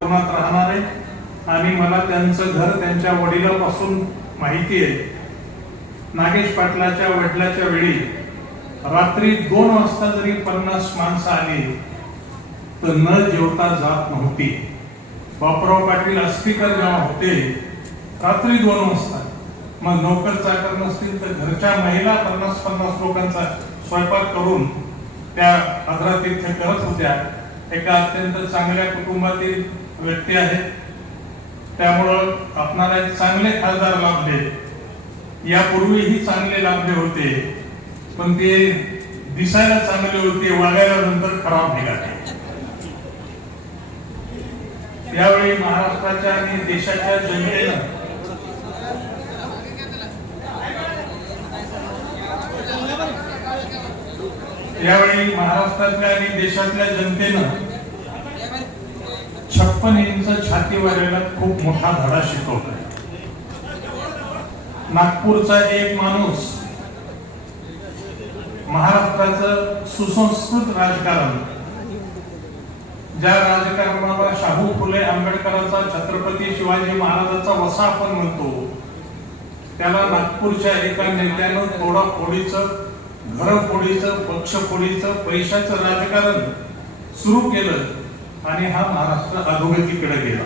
कोकणात राहणार आहे आणि मला त्यांचं घर त्यांच्या वडिलांपासून माहिती आहे. नागेश पाटलाच्या वडिलाच्या वेळी रात्री 2 वाजता जरी 50 माणसं आली तर न जेवता जात नव्हती. बापूराव पाटील अस्पीकर जेव्हा होते रात्री 2 वाजता, मग नोकर चाकर नसतील तर घरच्या महिला 50-50 लोकांचा स्वयंपाक करून त्या आदरातिथ्य करत होत्या. एका अत्यंत चांगल्या कुटुंबातील व्यक्ती आहेत, त्यामुळं आपणाला एक चांगले खासदार लाभले. यापूर्वीही चांगले लाभले होते, पण ते दिसायला चांगले होते, वागायला नंतर खराब निघाले. यावेळी महाराष्ट्राच्या आणि देशाच्या जनतेनं महाराष्ट्रातल्या आणि देशातल्या जनतेनं 56 इंच छातीवरला खूप मोठा धडा शिकवलाय. नागपूरचा एक माणूस महाराष्ट्राचं सुसंस्कृत राजकारण, ज्या राजकारणाला शाहू फुले आंबेडकरांचा, छत्रपती शिवाजी महाराजांचा वसा आपण म्हणतो, त्याला नागपूरच्या एका नेत्यानं तोडाफोडीचं, घरफोडीचं, पक्षफोडीचं, पैशाचं राजकारण सुरू केलं आणि हा महाराष्ट्र अधोगतीकडे गेला.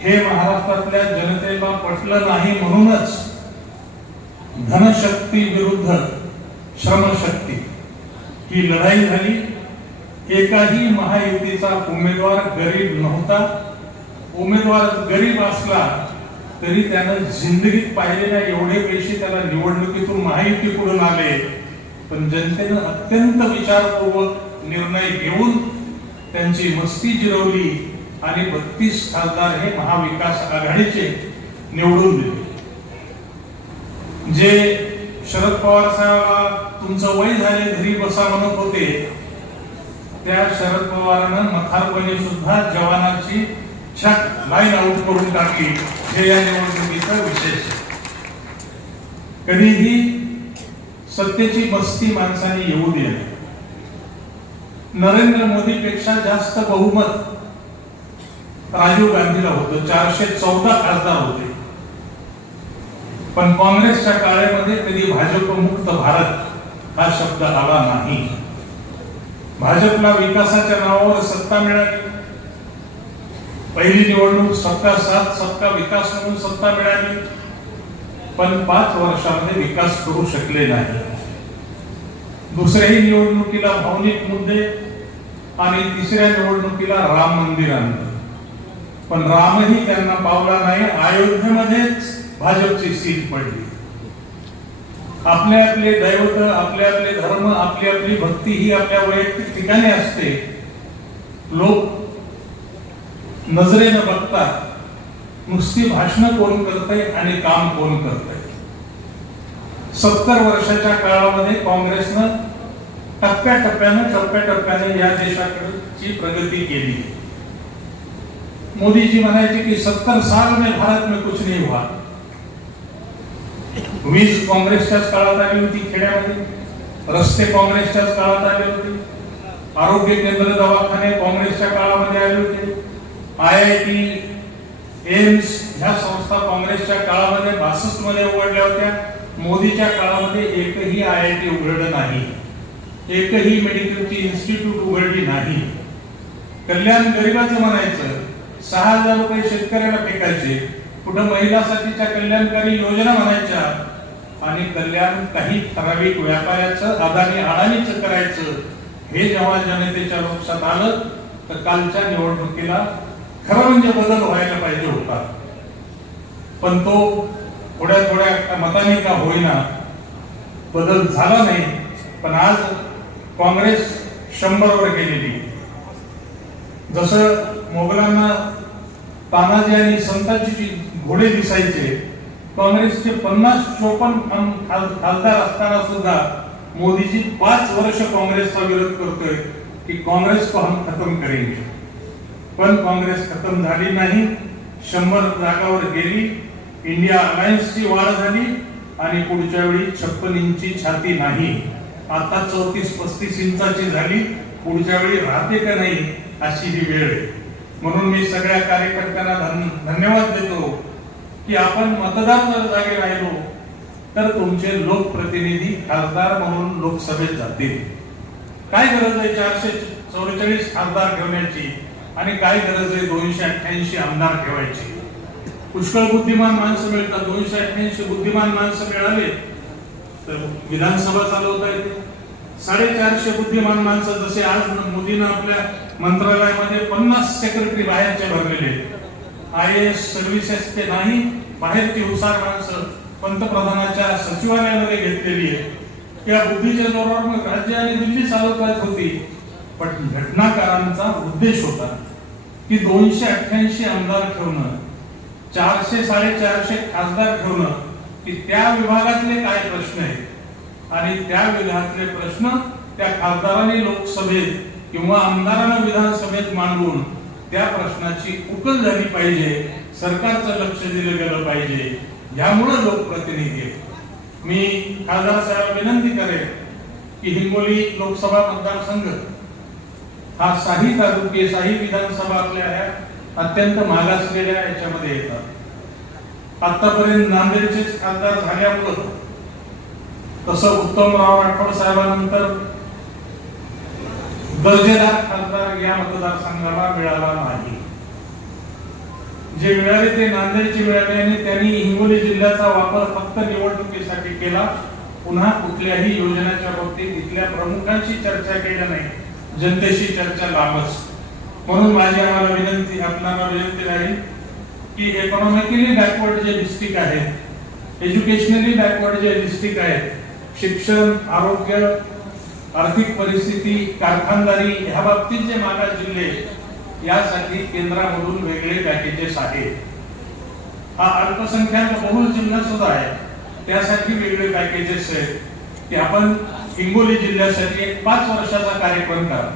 हे महाराष्ट्रातल्या जनतेला पटलं नाही, म्हणूनच धनशक्ती विरुद्ध श्रमशक्ती ही लढाई झाली. एकाही महायुतीचा उमेदवार गरीब नव्हता. उमेदवार गरीब असला तरी त्यानं जिंदगीत पाहिले नाही एवढे पैसे त्याला निवडणुकीतून महायुतीकडून आले. पण जनतेनं अत्यंत विचारपूर्वक निर्णय घेऊन त्यांची मस्ती जिरवली आणि 32 खासदार हे महाविकास आघाडीचे निवडून दिले. जे शरद पवार साहेबांना तुमचं वय झाले घरी बसा म्हणत होते, त्या शरद पवारांना मथारपणी सुद्धा जवानाची छक लाईन आउट करून टाकली. हे या निवडणुकीचा विशेष. कधीही सत्तेची मस्ती माणसाने येऊ दे. नरेंद्र मोदीपेक्षा जास्त बहुमत राजीव गांधीला होतं, 414 खासदार होते. पण काँग्रेसच्या काळामध्ये कधी भाजप मुक्त भारत हा शब्द आला नाही. भाजपला विकासाच्या नावावर सत्ता मिळाली. पहिली निवडणूक सबका साथ सबका विकास म्हणून सत्ता मिळाली, पण 5 वर्षांमध्ये विकास करू शकले नाही. दुसऱ्याही निवडणुकीला भावनिक मुद्दे आणि तिसऱ्या निवडणुकीला राम मंदिर आणलं, पण रामही त्यांना पावला नाही. अयोध्येमध्येच भाजपची सीट पडली. आपले आपले दैवत, आपले आपले धर्म, आपली आपली भक्ती ही आपल्या वैयक्तिक ठिकाणी असते. लोक नजरेनं बघतात, नुसती भाषणं कोण करतंय आणि काम कोण करतंय. 70 वर्षाच्या काळामध्ये काँग्रेसनं टप्प्याटप्प्याने या देशाची प्रगती केली. मोदीजी म्हणायचे की 70 साल में भारत में कुछ नहीं हुआ. वीज काँग्रेसच्याच काळात आली होती खेड्यामध्ये, रस्ते काँग्रेसच्याच काळात आले होते, आरोग्य केंद्र दवाखाने काँग्रेसच्या काळामध्ये आले होते, IIT, एम्स ह्या संस्था काँग्रेसच्या काळामध्ये 62 मध्ये उघडल्या होत्या. मोदीच्या काळामध्ये एकही IIT उघडलं नाही, एकही मेडिकलची इन्स्टिट्यूट उघडली नाही. कल्याण गरिबाचं म्हणायचं, 6,000 रुपये शेतकऱ्याला फेकायचे, कुठं महिलासाठीच्या कल्याणकारी योजना म्हणायच्या, आणि कल्याण काही ठराविक व्यापाऱ्याचं, अडाणीचं करायचं. हे जेव्हा जनतेच्या लक्षात आलं तर कालच्या निवडणुकीला खरं म्हणजे बदल व्हायला पाहिजे होता, पण तो थोड्या मताने का होईना बदल झाला नाही. पण आज काँग्रेस 100 वर गेलेली. जसं मोगलांना तानाजी आणि संताजी घोडे दिसायचे, काँग्रेसचे 50-54 खासदार असताना सुद्धा मोदीजी 5 वर्ष काँग्रेसचा विरोध करतोय की काँग्रेस को हम खत्म करेंगे. पण काँग्रेस खत्म झाली नाही, 100 जागावर गेली. इंडिया अलायन्सची वाढ झाली आणि पुढच्या वेळी 56 इंची छाती नाही, आता 34-35 इंचाची झाली. पुढच्या वेळी राहते का नाही अशी ही वेळ आहे. म्हणून मी सगळ्या कार्यकर्त्यांना धन्यवाद देतो की आपण मतदार जर जागे राहिलो तर तुमचे लोकप्रतिनिधी खासदार म्हणून लोकसभेत जातील. काय गरज आहे 444 खासदार ठेवण्याची आणि काय गरज आहे 288 आमदार ठेवायची? पुष्कळ बुद्धिमान माणसं मिळतात. 288 बुद्धिमान माणसं मिळाले तर विधानसभा चालवता येते. 450 बुद्धिमान माणसं जसे आज मोदींना आपल्या मंत्रालयामध्ये 50 सेक्रेटरी बाहेरचे भरलेले, IAS सर्व्हिसेसचे नाही, बाहेरची हुशार माणसं पंतप्रधानाच्या सचिवालयामध्ये घेतलेली आहे. त्या बुद्धीच्या जोरावर मग राज्य आणि दिल्ली चालवता येत होती. पण घटनाकारांचा उद्देश होता की 288 आमदार ठेवणं, 400-450 खासदार ठेवणं, की त्या विभागातले काय प्रश्न आहेत आणि त्या विभागातले प्रश्न त्या खासदारांनी लोकसभेत किंवा आमदारांना विधानसभेत मांडून त्या प्रश्नाची उकल झाली पाहिजे, सरकारचं लक्ष दिलं गेलं पाहिजे. यामुळे लोकप्रतिनिधी आहेत. मी खासदार साहेब विनंती करेन की हिंगोली लोकसभा मतदारसंघ हा 6 तालुके 6 विधानसभा आपल्या अत्यंत मागासलेल्या याच्यामध्ये येतात. आतापर्यंत नांदेडचेच खासदार झाल्यामुळं तसं उत्तमराव राठोड साहेबांनंतर दर्जेदार खासदार या मतदारसंघाला मिळाला नाही. जे मिळाले ते नांदेडचे मिळाले आणि त्यांनी हिंगोली जिल्ह्याचा वापर फक्त निवडणुकीसाठी केला. पुन्हा कुठल्याही योजनेच्या बाबतीत इथल्या प्रमुखांशी चर्चा केली नाही. जनतेशी चर्चा लांबच. म्हणून माझी आम्हाला विनंती, आपल्याला विनंती राहील की इकॉनॉमिकली बॅकवर्ड जे डिस्ट्रिक्ट आहेत, एज्युकेशनली बॅकवर्ड जे डिस्ट्रिक्ट आहेत, शिक्षण, आरोग्य, आर्थिक परिस्थिती, कारखानदारी ह्या बाबतीत जे मागास जिल्हे, यासाठी केंद्रामधून वेगळे पॅकेजेस आहेत. हा अल्पसंख्याक बहुल जिल्हा सुद्धा आहे, त्यासाठी वेगळे पॅकेजेस आहेत की आपण हिंगोली जिल्ह्यासाठी एक 5 वर्षाचा कार्यक्रम करा.